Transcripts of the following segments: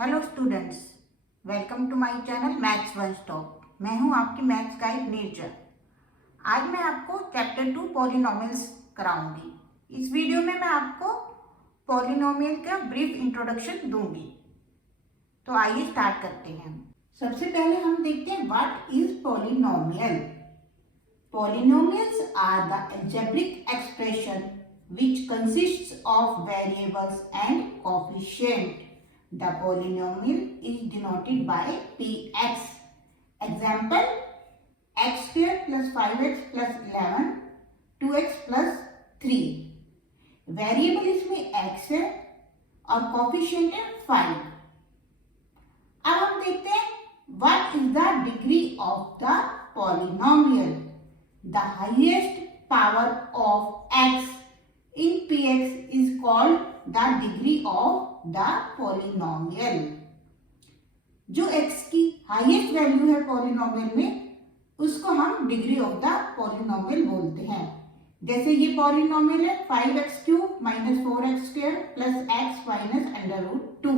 Hello students, welcome to my channel maths one stop. मैं हूं आपकी मैथ्स गाइड नीरजा। आज मैं आपको चैप्टर 2 पॉलिनोमियल्स कराऊंगी। इस वीडियो में मैं आपको पॉलिनोमियल का ब्रीफ इंट्रोडक्शन दूंगी। तो आइए स्टार्ट करते हैं। सबसे पहले हम देखते हैं what is polynomial. Polynomials are the algebraic expression which consists of variables and coefficient. The polynomial is denoted by px. Example: x square plus 5x plus 11, 2x plus 3. Variable इसमें x है और कोफिशिएंट है 5. अब हम देखते हैं what is the degree of the polynomial. The highest power of x in px is called the degree of the polynomial. जो x की हाईएस्ट वैल्यू है पॉलिनोमियल में उसको हम डिग्री ऑफ द पॉलिनोमियल बोलते हैं. जैसे ये पॉलिनोमियल है 5x³ minus 4x² plus x minus √2.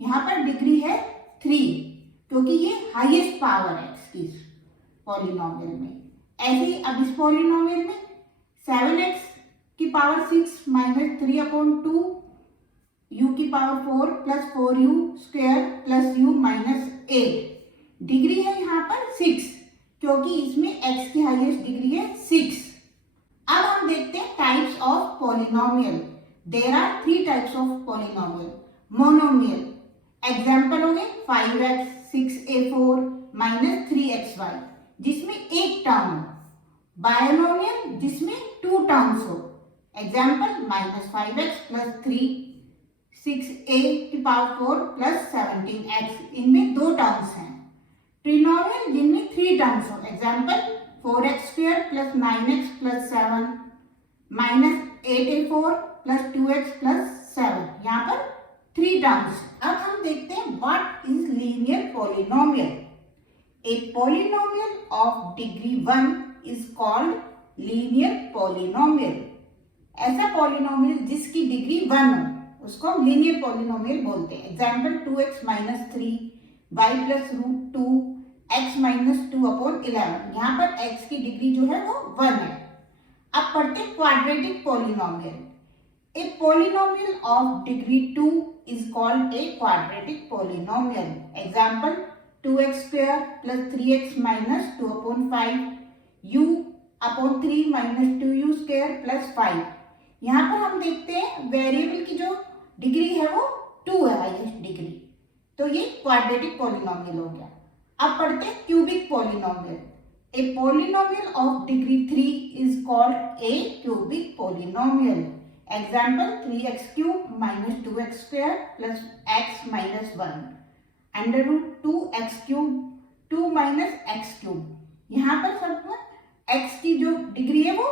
यहाँ पर डिग्री है 3 क्योंकि ये हाईएस्ट पावर है x की पॉलिनोमियल में. ऐसे ही अब इस पॉलिनोमियल में 7x की पावर 6 माइनस 3/2 u की power 4 plus 4u square plus u minus 8. Degree है यहाँ पर 6 क्योंकि इसमें x की हाईएस्ट डिग्री है 6. अब हम देखते हैं types of polynomial. There are 3 types of polynomial. Monomial example हो गए 5x 6a4 माइनस 3xy जिसमें एक टर्म हो. बायनोमियल जिसमें 2 टर्म्स हो. Example minus 5x plus 3 6a की पावर 4 प्लस 17x इनमें 2 टर्म्स हैं. ट्रिनोमियल जिनमें 3 टर्म्स हो. Example 4x² plus 9x plus 7 minus 8a4 plus 2x plus 7. यहाँ पर 3 टर्म्स. अब हम देखते हैं what is linear polynomial. A polynomial of degree 1 is called linear polynomial. ऐसा पॉलिनोमियल जिसकी डिग्री 1 हो उसको हम लीनियर पॉलिनोमियल बोलते हैं. Example 2x minus 3 y plus √2 x minus 2/11. यहाँ पर x की डिग्री जो है वो 1 है. अब पढ़ते हैं quadratic polynomial. A polynomial of degree 2 is called a quadratic polynomial. Example 2x² plus 3x minus 2/5 u/3 minus 2u square plus 5. यहाँ पर हम देखते हैं वेरिएबल की जो डिग्री है वो 2 है हाईएस्ट डिग्री. तो ये क्वाड्रेटिक पॉलिनोमियल हो गया. अब पढ़ते हैं cubic polynomial. A polynomial of degree 3 is called a cubic polynomial. Example 3x³ minus 2x² plus x minus 1 √2x³ 2 minus x³. यहाँ पर सब x की जो डिग्री है वो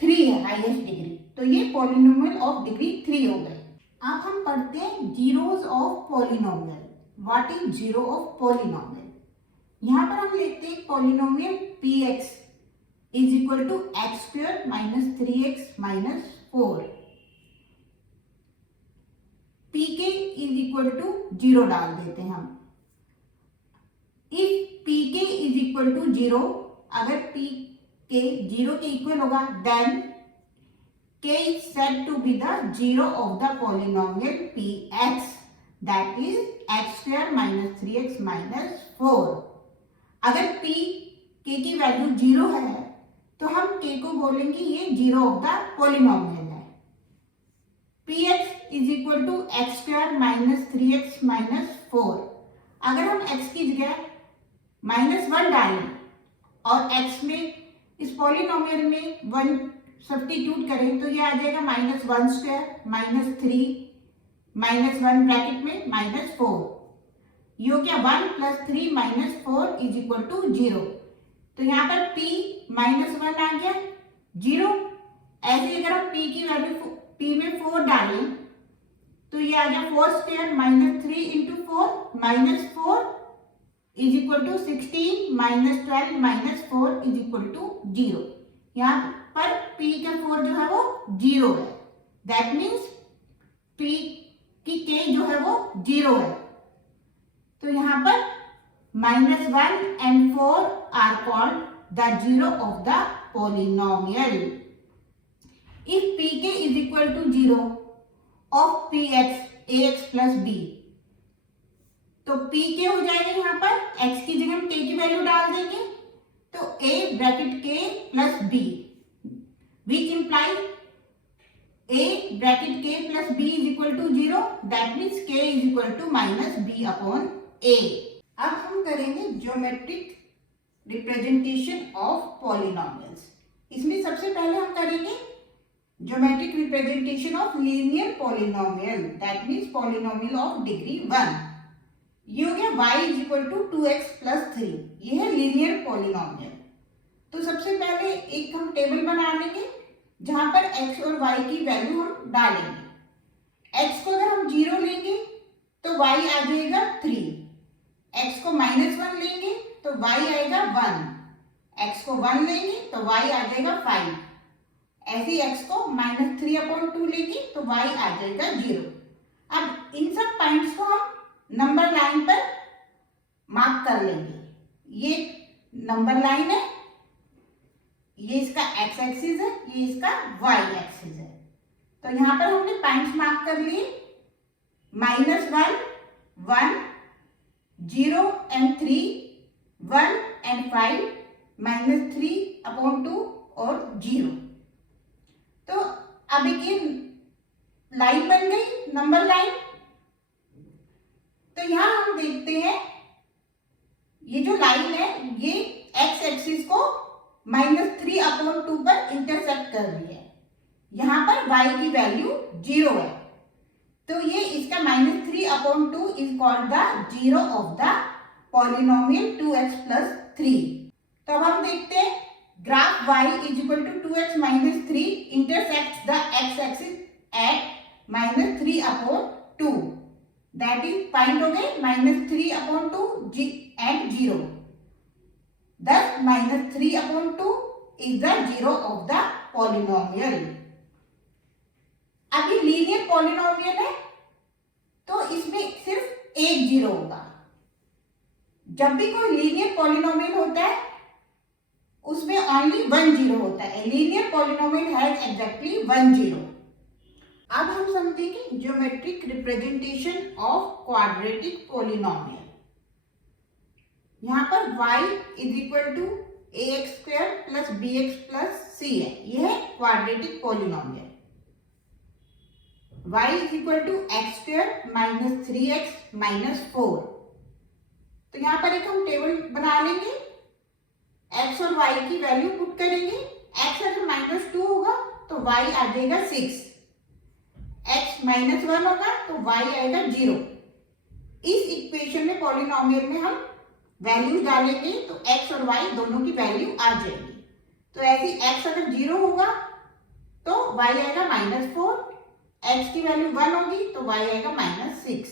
3 है हाईएस्ट डिग्री. तो ये पॉलिनोमियल ऑफ डिग्री 3 हो गए. अब हम पढ़ते हैं zeros of polynomial. What is zero of polynomial. यहाँ पर हम लेते हैं polynomial px is equal to x² minus 3x minus 4. pk is equal to 0 डाल देते हैं हम. If pk is equal to 0, अगर pk 0 के इक्वल होगा then k is said to be the zero of the polynomial px, that is x² minus 3x minus 4. अगर p k की value 0 है तो हम k को बोलेंगे ये जीरो ऑफ द पॉलिनोमियल है. px is equal to x² minus 3x minus 4. अगर हम x की जगह -1 डालें और x में इस पॉलिनोमियल में 1 सब्स्टिट्यूट करें तो ये आ जाएगा -1² माइनस 3 -1 ब्रैकेट में माइनस 4. ये क्या 1 plus 3 minus 4 is equal to 0. तो यहाँ पर p -1 आ गया 0. ऐसे अगर हम p की वैल्यू p में 4 डालें तो ये आ गया 4² minus 3 into 4 minus 4 is equal to 16 minus 12 minus 4 is equal to 0. यहाँ पर p का 4 जो है वो 0 है. दैट मीन्स p की k जो है वो 0 है. तो यहाँ पर -1 and 4 are called the zero of the polynomial. If pk is equal to 0 of px ax plus b, तो pk हो जाएगा यहाँ पर x की जगह हम k की वैल्यू डाल देंगे, तो a bracket k plus b, which implies a bracket k plus b is equal to 0, that means k is equal to minus b upon a. अब हम करेंगे ज्योमेट्रिक रिप्रेजेंटेशन ऑफ पॉलिनोमियल्स. इसमें सबसे पहले हम करेंगे geometric representation of linear polynomial, that means polynomial of degree 1. ये हो गया y is equal to 2x plus 3, ये है लीनियर पॉलिनोमियल. तो सबसे पहले एक हम टेबल बना लेंगे जहां पर x और y की वैल्यू हम डालेंगे. x को अगर हम 0 लेंगे तो y आ जाएगा 3, x को -1 लेंगे तो y आएगा 1, x को 1 लेंगे तो y आ जाएगा 5, ऐसे x को -3/2 लेंगे तो y आ जाएगा 0. अब इन सब पॉइंट्स को हम नंबर लाइन पर मार्क कर लेंगे. ये नंबर लाइन है, ये इसका x एक्सिस है, ये इसका y एक्सिस है. तो यहाँ पर हमने पॉइंट्स मार्क कर लिए -1, 1, 0 and 3, 1 and 5, -3/2 और 0. तो अब एक ये लाइन बन गई, नंबर लाइन. तो यहाँ हम देखते हैं ये जो लाइन है ये x एक्सिस को -3/2 पर इंटरसेक्ट कर रही है. यहाँ पर y की वैल्यू 0 है, तो ये इसका -3/2 is called the zero of the polynomial 2x plus 3. तो अब हम देखते हैं graph y is equal to 2x - 3 intersects the x axis at -3/2. That is point हो गए -3/2 at 0. Thus -3/2 is the zero of the polynomial. अब ये linear polynomial है तो इसमें सिर्फ एक जीरो होगा. जब भी कोई लीनियर पॉलिनोमियल होता है उसमें ओनली 1 जीरो होता है. Linear polynomial has exactly 1 zero. अब हम समझेंगे geometric representation of quadratic polynomial. यहाँ पर y is equal to ax² plus bx plus c है, यह है quadratic polynomial. y is equal to x² - 3x - 4. तो यहाँ पर एक हम टेबल बना लेंगे, x और y की वैल्यू पुट करेंगे. x अगर -2 होगा तो y आ जाएगा 6, x -1 होगा तो y आएगा 0. इस इक्वेशन में पॉलिनोमियल में हम वैल्यूज डालेंगे तो x और y दोनों की वैल्यू आ जाएगी. तो ऐसे x अगर 0 होगा तो y आएगा -4, x की वैल्यू 1 होगी तो y आएगा -6,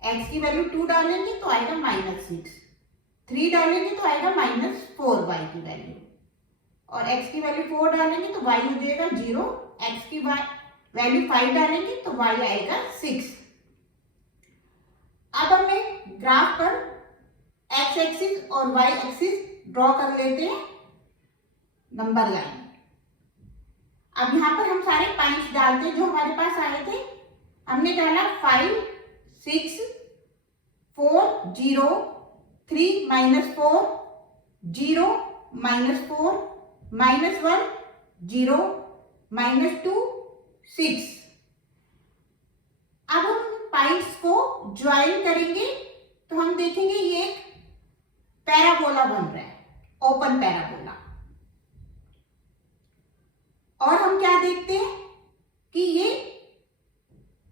x की वैल्यू 2 डालेंगे तो आएगा -6, 3 डालेंगे तो आएगा -4 y की वैल्यू, और x की वैल्यू 4 डालेंगे तो y हो जाएगा 0, x की वैल्यू 5 डालेंगे तो y आएगा 6. अब हमें ग्राफ पर x एक्सिस और y एक्सिस ड्रॉ कर लेते हैं नंबर लाइन. अब यहाँ पर हम सारे पॉइंट्स डालते हैं जो हमारे पास आए थे. हमने डाला 5, 6, 4, 0, 3, -4, 0, -4, -1, 0, -2, 6. अब हम पॉइंट्स को ज्वाइन करेंगे तो हम देखेंगे ये एक पैराबोला बन रहा है, ओपन पैराबोला. और हम क्या देखते हैं कि ये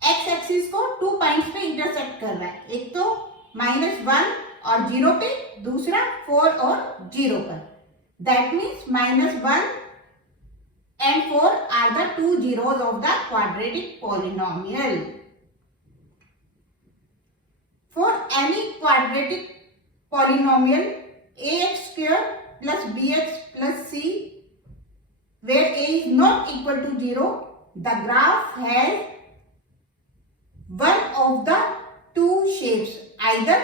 x एक्सिस को 2 पॉइंट्स पे इंटरसेक्ट कर रहा है. एक तो -1 और 0 पे, दूसरा 4 और 0 पर. That means -1 and 4 are the 2 zeros of the quadratic polynomial. For any quadratic polynomial ax² plus bx plus c where a is not equal to 0, the graph has one of the two shapes, either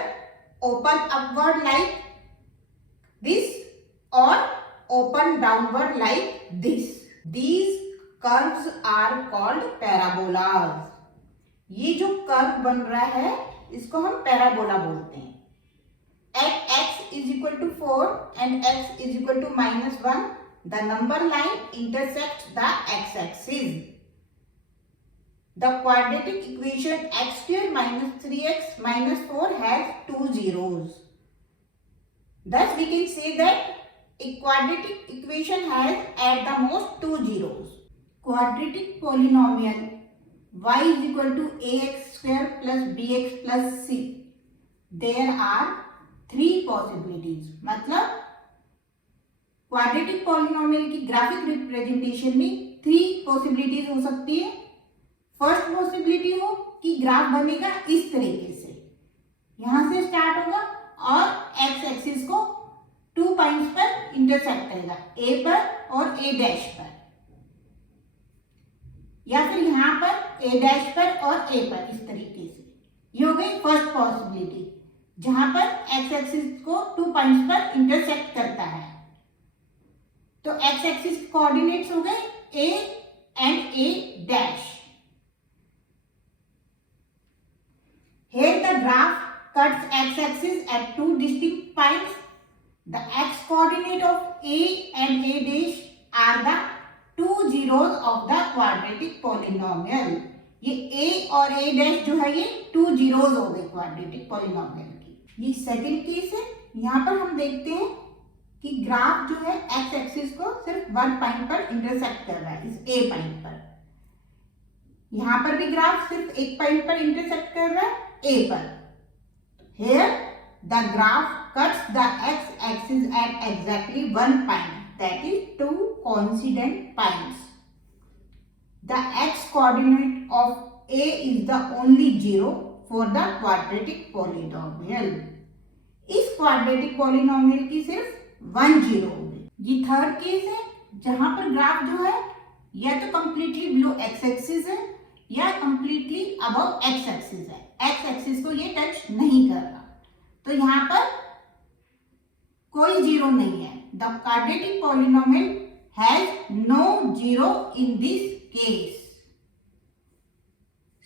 open upward like this or open downward like this. These curves are called parabolas. ये जो curve बन रहा है इसको हम parabola बोलते हैं. At x is equal to 4 and x is equal to -1, the number line intersects the x-axis. The quadratic equation x square minus 3x minus 4 has two zeros. Thus, we can say that a quadratic equation has at the most two zeros. Quadratic polynomial y is equal to ax square plus bx plus c. There are three possibilities. मतलब quadratic polynomial की graphic representation में three possibilities हो सकती है. First possibility हो कि graph बनेगा इस तरीके से, यहां से स्टार्ट होगा और एक्स एक्सिस को 2 पॉइंट्स पर इंटरसेक्ट करेगा, ए पर और ए डैश पर, या फिर यहां पर ए डैश पर और ए पर, इस तरीके से. ये हो गई फर्स्ट पॉसिबिलिटी जहां पर एक्स एक्सिस को 2 पॉइंट्स पर इंटरसेक्ट करता है. तो एक्स एक्सिस कोऑर्डिनेट्स हो गए A and A dash. Here the graph cuts x-axis at two distinct points. The x-coordinate of A and A dash are the two zeros of the quadratic polynomial. ये A और A dash जो है ये two zeros हो गए quadratic polynomial की. ये second case है. यहाँ पर हम देखते हैं कि ग्राफ जो है x एक्सिस को सिर्फ 1 पॉइंट पर इंटरसेक्ट कर रहा है, इस A पॉइंट पर. यहाँ पर भी ग्राफ सिर्फ एक पॉइंट पर इंटरसेक्ट कर रहा है, A पर. Here the graph cuts the x-axis at exactly 1 point, that is 2 coincident points. The x-coordinate of A is the only zero for the quadratic polynomial. इस quadratic polynomial की सिर्फ 1 जीरो होगी. ये थर्ड केस है जहां पर graph जो है या तो कंप्लीटली बिलो एक्स एक्सिस है या कंप्लीटली अबव एक्स एक्सिस है. एक्स एक्सिस को ये टच नहीं कर रहा, तो यहाँ पर कोई जीरो नहीं है. The quadratic polynomial has no zero in this case.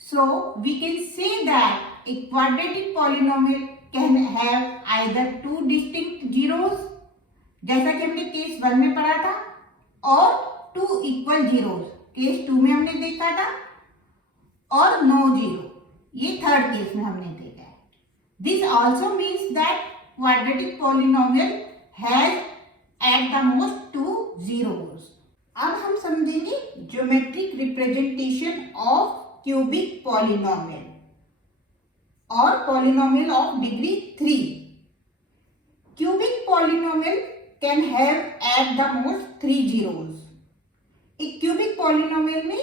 So we can say that a quadratic polynomial can have either two distinct zeros, जैसा कि हमने केस 1 में पढ़ा था, और टू इक्वल जीरोस, केस 2 में हमने देखा था, और नो जीरो, ये थर्ड केस में हमने देखा है. This also means that quadratic polynomial has at the most two zeros. अब हम समझेंगे geometric representation of cubic polynomial और polynomial of degree 3. Cubic polynomial can have at the most 3 zeros. एक क्यूबिक पॉलिनोमियल में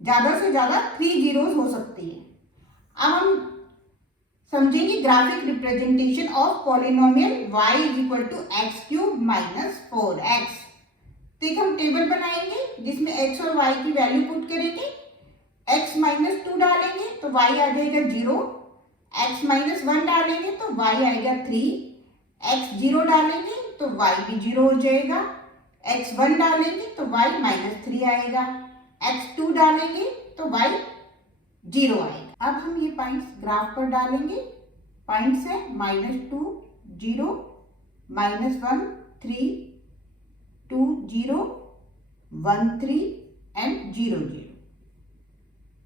ज्यादा से ज्यादा 3 जीरोस हो सकती है. अब हम समझेंगे graphic representation of polynomial y is equal to x cube minus 4x. तो एक हम टेबल बनाएंगे जिसमें x और y की वैल्यू पुट करेंगे. x माइनस 2 डालेंगे तो y आ जाएगा 0, x माइनस 1 डालेंगे तो y आएगा 3, x 0 डालेंगे तो y भी 0 हो जाएगा, x 1 डालेंगे तो y माइनस 3 आएगा, x 2 डालेंगे तो y 0 आएगा. अब हम ये पॉइंट्स ग्राफ पर डालेंगे. पॉइंट्स है -2 0, -1 3, 2 0, 1 3 एंड 0 0.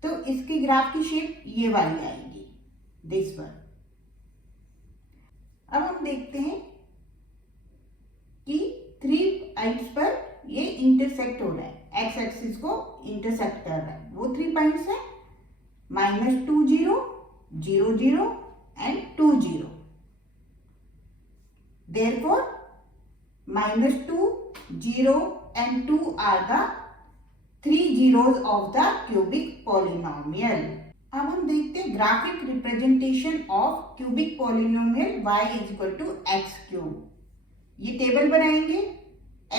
तो इसके ग्राफ की शेप ये वाली आएगी, दिस वन. अब हम देखते हैं कि 3 पॉइंट्स पर ये इंटरसेक्ट हो रहा है, एक्स एक्सिस को इंटरसेक्ट कर रहा है. वो 3 पॉइंट्स है -2 0, 0 0 and 2 0. Therefore, -2, 0 and 2 are the 3 zeros of the cubic polynomial. अब हम देखते हैं graphic representation of cubic polynomial y is equal to x cube. ये टेबल बनाएंगे,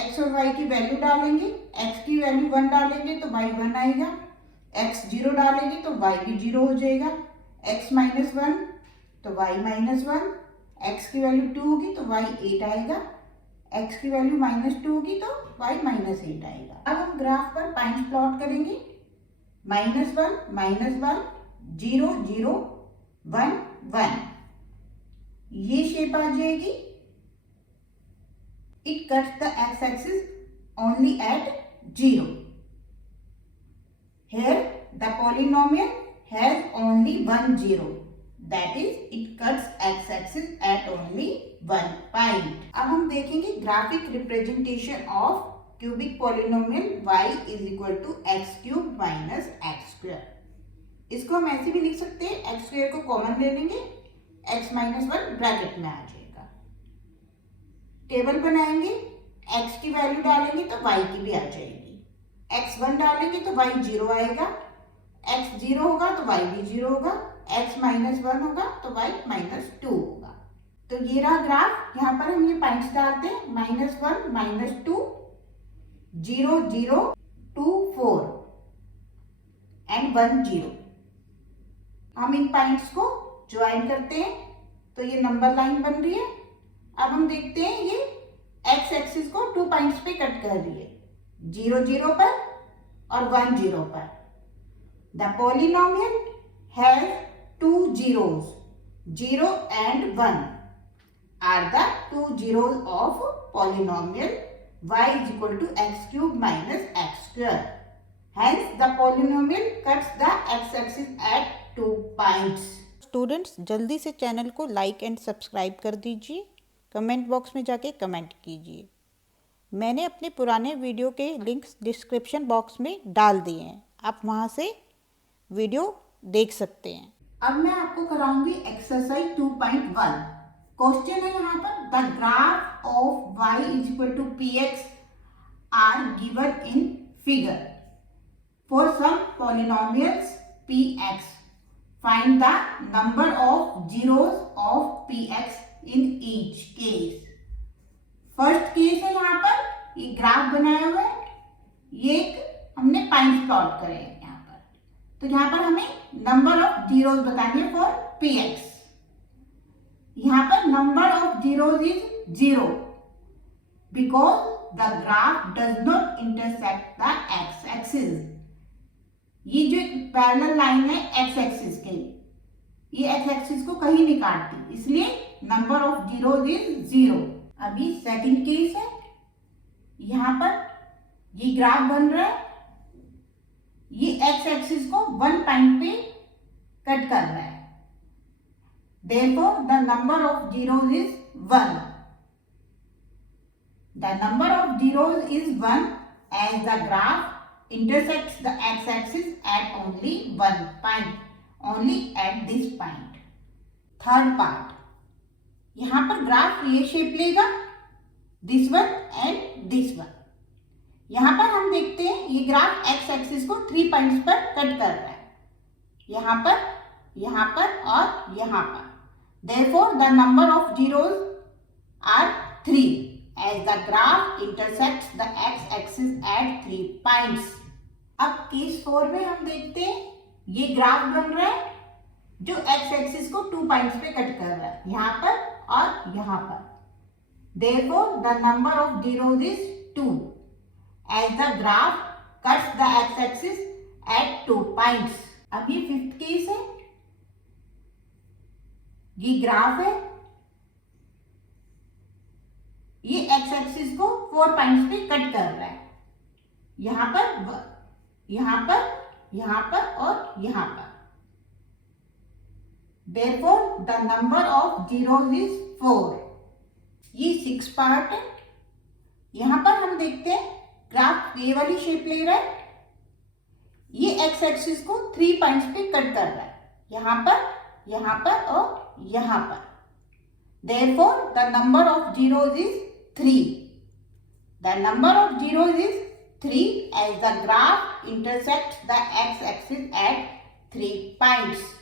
x और y की वैल्यू डालेंगे. x की वैल्यू 1 डालेंगे तो y 1 आएगा, x 0 डालेंगे तो y भी 0 हो जाएगा, x माइनस 1, तो y माइनस 1, x की वैल्यू 2 होगी तो y 8 आएगा, x की वैल्यू -2 होगी तो y -8 आएगा। अब हम ग्राफ पर पॉइंट्स प्लॉट करेंगे। -1, -1, 0, 0, 1, 1, ये शेप आ जाएगी। It cuts the x-axis only at 0. Here the polynomial has only one 0. That is, it cuts x-axis at only one point. अब हम देखेंगे graphic representation of cubic polynomial y is equal to x cube minus x square. इसको हम ऐसे भी लिख सकते हैं, एक्स स्क्वायर को कॉमन ले लेंगे, x माइनस 1 ब्रैकेट में आ जाएगा। टेबल बनाएंगे, x की वैल्यू डालेंगे तो y की भी आ जाएगी, x1 डालेंगे तो y 0 आएगा, x 0 होगा तो y भी 0 होगा, x -1 होगा तो y -2 होगा। तो ये रहा ग्राफ। यहाँ पर हम ये पॉइंट्स डालते हैं, -1, -2, 0, 0, 2, 4 एंड 1, 0। हम इन पॉइंट्स को ज्वाइन करते हैं तो ये नंबर लाइन बन रही है। अब हम देखते हैं ये एक्स एक्सिस को 2 पॉइंट्स पे कट कर रही है, 0, 0 पर और 1, 0 पर। The polynomial has 2 zeros, 0 and 1 are the 2 zeros of polynomial y is equal to x cube minus x square. Hence the polynomial cuts the x-axis at 2 points. Students जल्दी से चैनल को लाइक एंड सब्सक्राइब कर दीजिए, comment box में जाके comment कीजिए। मैंने अपने पुराने वीडियो के लिंक्स डिस्क्रिप्शन बॉक्स में डाल दिए हैं, आप वहाँ से वीडियो देख सकते हैं। अब मैं आपको कराऊंगी एक्सरसाइज 2.1। क्वेश्चन है यहाँ पर, the graph of y is equal to px are given in figure for some polynomials px, find the number of zeros of px in each case. First case है यहाँ पर, ये ग्राफ बनाया हुआ है, ये हमने पॉइंट्स प्लॉट करे हैं यहाँ पर। तो यहाँ पर हमें नंबर ऑफ जीरोस बतानी है फॉर px। यहाँ पर number of zeros is 0 because the graph does not intersect the x axis. ये जो एक पैरेलल लाइन है एक्स एक्सिस के, ये एक्स एक्सिस को कहीं नहीं काटती, इसलिए नंबर ऑफ जीरोस इज 0। अभी सेकंड केस है, यहाँ पर ये ग्राफ बन रहा है, ये एक्स एक्सिस को 1 पॉइंट पे कट कर रहा है, therefore the number of zeros is 1. The number of zeros is 1 as the graph intersects the x-axis at only one point, only at this point. Third part, यहाँ पर graph ये shape लेगा, this one and this one. यहाँ पर हम देखते हैं ये ग्राफ एक्स एक्सिस को 3 पॉइंट्स पर कट कर रहा है, यहाँ पर और यहाँ पर। Therefore the number of zeros are 3 as the graph intersects the x-axis at 3 points. अब केस 4 में हम देखते हैं ये ग्राफ बन रहा है जो x एक्सिस को 2 पॉइंट्स पे कट कर रहा है, यहाँ पर और यहाँ पर। Therefore the number of zeros is 2 as the graph cuts the x axis at 2 points. अब ये फिफ्थ केस है, ये ग्राफ है, ये एक्स एक्सिस को 4 पॉइंट्स पे कट कर रहा है, यहाँ पर और यहाँ पर। Therefore the number of zeros is 4. ये 6 पार्ट है। यहाँ पर हम देखते हैं ग्राफ ये वाली शेप ले रहा है, ये एक्स एक्सिस को 3 पॉइंट्स पे कट कर रहा है, यहाँ पर और यहाँ पर। Therefore the number of zeros is 3. The number of zeros is 3 as the graph intersects the x axis at 3 points.